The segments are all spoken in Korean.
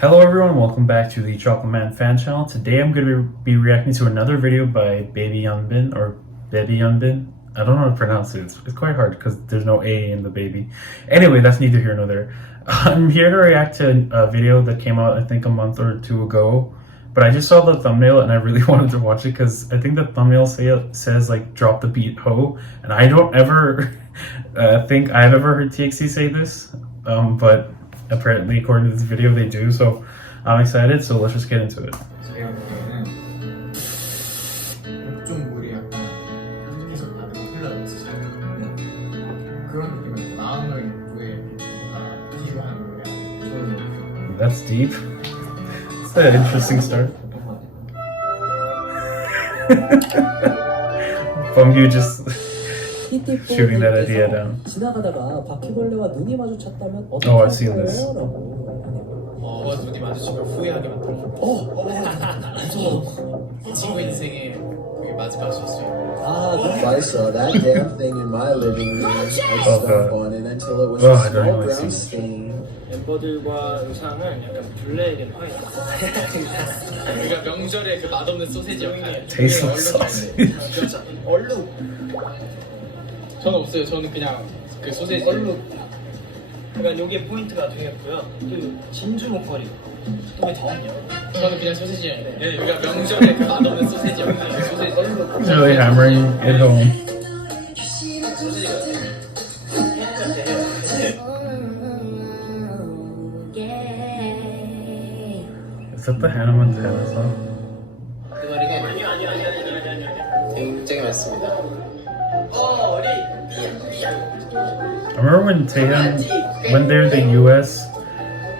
Hello everyone, welcome back to the Chocolate Man fan channel. Today I'm going to be reacting to another video by Baby Yeonbin or Baby Yeonbin. I don't know how to pronounce it. It's quite hard because there's no A in the baby. Anyway, that's neither here nor there. I'm here to react to a video that came out I think a month or two ago. But I just saw the thumbnail and I really wanted to watch it because I think the thumbnail says like drop the beat ho. And I don't ever think I've ever heard TXT say this. But apparently according to this video they do, so I'm excited, so let's just get into it. 목적물이 약간 계속 다르고 흘러있으시고 그런 느낌을 마음을 왜 비유하는 거야? That's deep. It's an interesting start. Bumgyu just shooting that idea down. 지나가다가 바퀴벌레와 눈이 마주쳤다면 Oh, 어떻게 I've 할 seen 거예요? this. 라고 눈이 마주치면 후회하게 만들어. 무서워. 친구 인생에 그게 마지막 실수예요. I saw that damn thing in my living room. I Oh, stomp on it until it was Oh, a I don't small really see brown this. stain. 멤버들과 의상은 약간 블랙 화이트. 우리가 명절에 그 맛없는 소세지 역할. Tasteless sausage. 얼룩. 저는 없어요. 저는 그냥 그 소세지. 얼룩. 그러니까 요게 포인트가 되겠고요. 그 진주 목걸이. 또왜 더웠냐? 저는 그냥 소세지였는데. 네, 우리가 명절에 그 맛없는 소세지 역할. 소세지. He's really hammering it home. Is that the Hannah Montana song? 그 머리가 굉장히 많습니다. I remember when Taehyun, when they're in the US,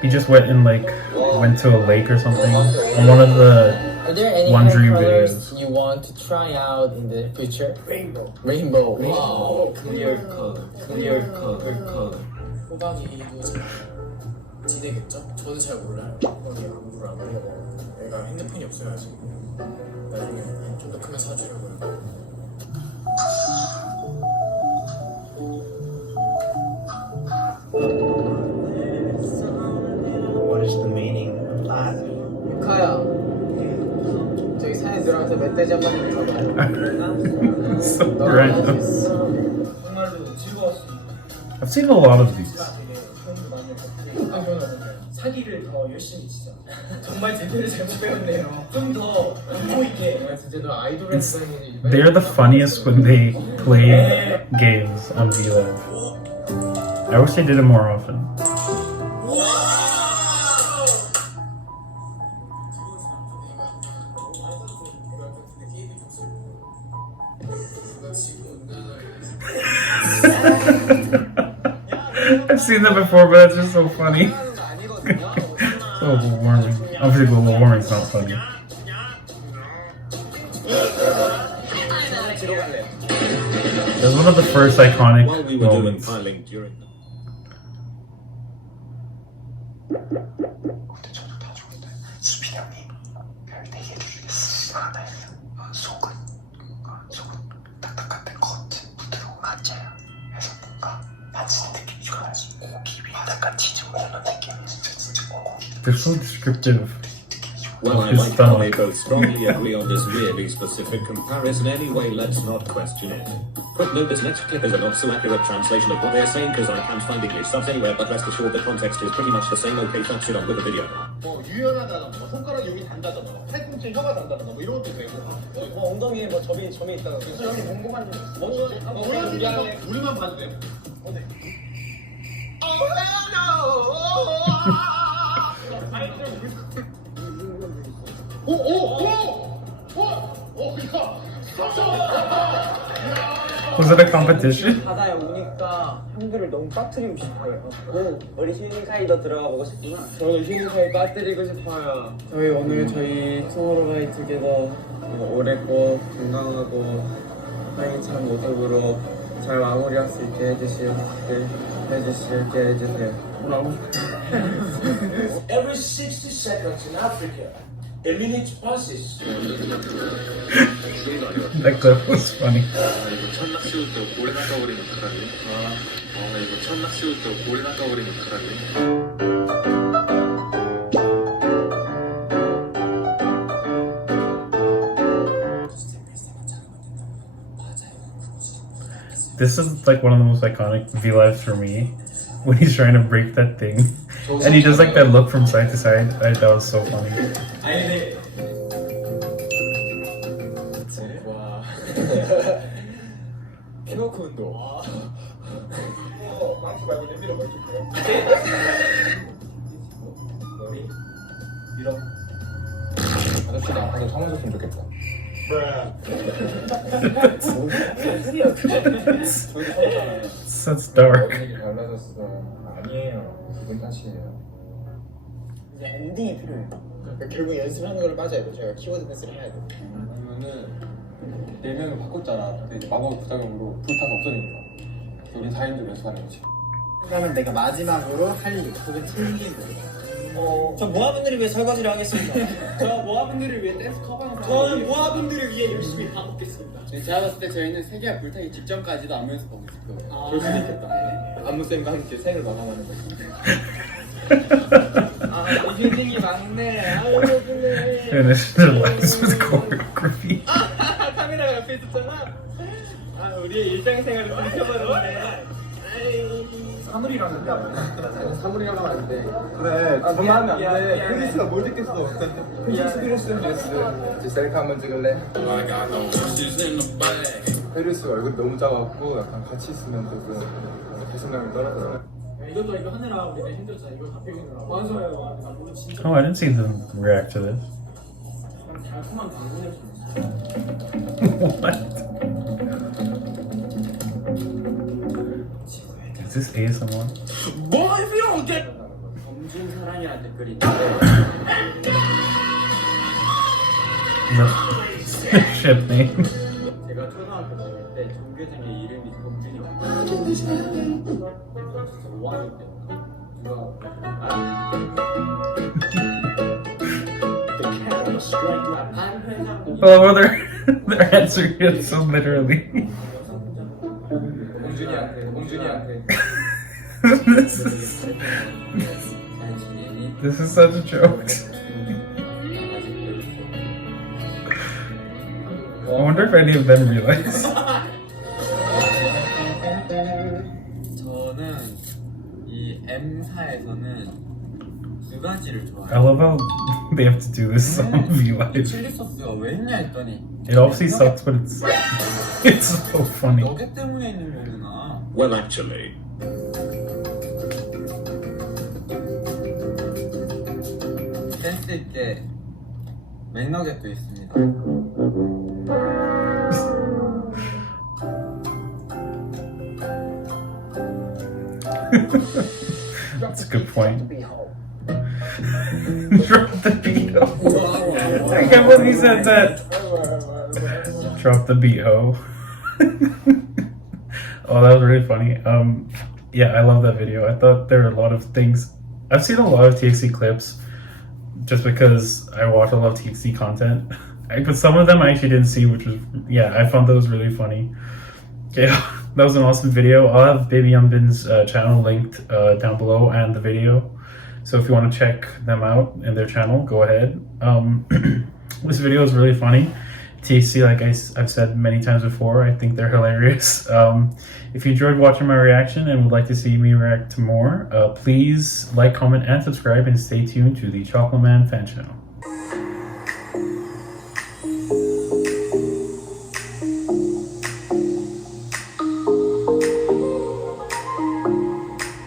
he just went to a lake or something on one of the Are there any One hair Dream colors videos. you want to try out in the future? Rainbow. Rainbow. Wow. Clear color. Clear color. 호박이도 잘 지내겠죠? 저도 잘 몰라요. 호박이 안구를 안 먹어. 애가 핸드폰이 없어가지고 나중에 좀 더 크면 사주려고요. What is the meaning of that? 카야, 저기 사연 들어가서 멧돼지 한 마리 잡아. so random. 정말로 즐거웠어. I've seen a lot of these. 사기를 더 열심히 치자. 정말 제대로 잘못 배웠네요. 좀 더 보이게. 진짜 너 아이돌 It's, 학생이 they're the funniest when they play games on VLive. I wish they did it more often. I've seen that before, but that's just so funny. So overwhelming. Obviously, global warming's not funny. That's one of the first iconic While we were doing moments. piling during the 근데 저도 다 좋은데 수빈 형이 별 4개 주시겠어. 하나에 속은 딱딱한데 겉은 부드러운 한자야. 그래서 뭔가 만지는 느낌이 좋아요. 고기 위에 약간 치즈 먹는 느낌이 진짜 고기. They're so descriptive. Well, I His like how stomach. they both strongly agree on this really specific comparison anyway, let's not question it. Quick note, this next clip is a not so accurate translation of what they're saying because I can't find English subs anywhere, but rest assured the context is pretty much the same. Okay, that's it on with the video. 뭐 유연하다던가 뭐 손가락 여기 단다던가 팔꿈치 혀가 단다던가 뭐 이런 것도 되고 뭐 엉덩이에 뭐 점이 있다가. 그래서 형이 궁금한 점 있어. 보여주는 거 우리만 봐도 돼요? 어때? Was it a competition? 바다에 오니까 형들을 너무 빠뜨리고 싶어요. 우리 휴닝카이도 들어가 보고 싶구나. 저도 휴닝카이 빠뜨리고 싶어요. 저희 오늘 저희 투모로우바이 투게더 오래고 건강하고 활기찬 모습으로 잘 마무리할 수 있게 해주시게 해주세요. 뭐라고? Every 60 seconds in Africa, a minute passes. That clip was funny. 이거 첫 낚시부터 고래 낚아버리면 어떡하지? 이거 첫 낚시부터 고래 낚아버리면 어떡하지? this is like one of the most iconic V lives for me. When he's trying to break that thing, and he does like that look from side to side. That was so funny. 아니 와 키워크 운동 망치 말고 내밀어 볼게요 머리 밀어 아저씨 나 아까 참아줬으면 좋겠다 That's dark. 달라졌어 아니에요 기분 탓이에요 이제 엔딩이 필요해요. 그러니까 결국 연습하는 걸 빠져야 돼. 저희가 키워드 댄스를 해야 돼. 아니면은 4명을 바꿨잖아 근데 이제 마법 부작용으로 불타가 없어진 거야 그래서 우리 4인들 연습하는 거지 그러면 내가 마지막으로 할 일, 그게 틀린 거. 저 모아분들을 위해 설거지를 하겠습니다. 저 모아분들을 위해 댄스 커버하는 저는 모아분들을 위해 열심히 가보겠습니다. 제가 봤을 때 저희는 세계가 불타기 직전까지도 안무 연습하고 있을 거예요 그럴 수도 있겠다 안무쌤과 함께 생을 마감하는 거지 유진이 막내 아유 그래 Finish their lives with choreography. 카메라가 옆에 있었잖아 아 우리의 일상생활을 지켜봐라 사물이라고 하면 안돼 그래 그만 하면 안돼 크리스가 뭘 듣겠어 크리스 이제 셀카 한번 찍을래? 페리스 얼굴이 너무 작아갖고 약간 같이 있으면 조금 개성감이 떨어져 이것도 이거 하느라 우리가 힘들었잖아 이거 다 빼기느라 완소해요 나 오늘 진짜 Oh, I didn't see them react to this. 달콤한 당근이었어 What? Is this ASMR? 검준 사랑이라는 댓글이 No. Shit name. 제가 초등학교 다닐 때 전교생의 이름이 검준이었어요 진짜 5학년 때 Oh, well, they're answering it so literally. 봉준이한테 This is such a joke. I wonder if any of them realize. 저는 이 M사에서는 두 가지를 I 좋아해요 love how they have to do this on V Live. 칠리 소스가 왜 있냐 했더니 It obviously sucks, but it's so funny. 너겟 때문에 있는 거구나 Well, actually. 센스 있게 맥너겟도 있습니다 That's a good point. Drop the beat ho. I can't believe he said that. Drop the beat ho. Oh, that was really funny. Yeah, I love that video. I thought there were a lot of things. I've seen a lot of TXT clips just because I watch a lot of TXT content. But some of them I actually didn't see, which was, yeah, I found those really funny. Yeah, that was an awesome video. I'll have Baby Youngbin's channel linked down below and the video. So if you want to check them out in their channel, go ahead. This video is really funny. TXT, like I've said many times before, I think they're hilarious. If you enjoyed watching my reaction and would like to see me react to more, please like, comment, and subscribe, and stay tuned to the Chocolate Man fan channel.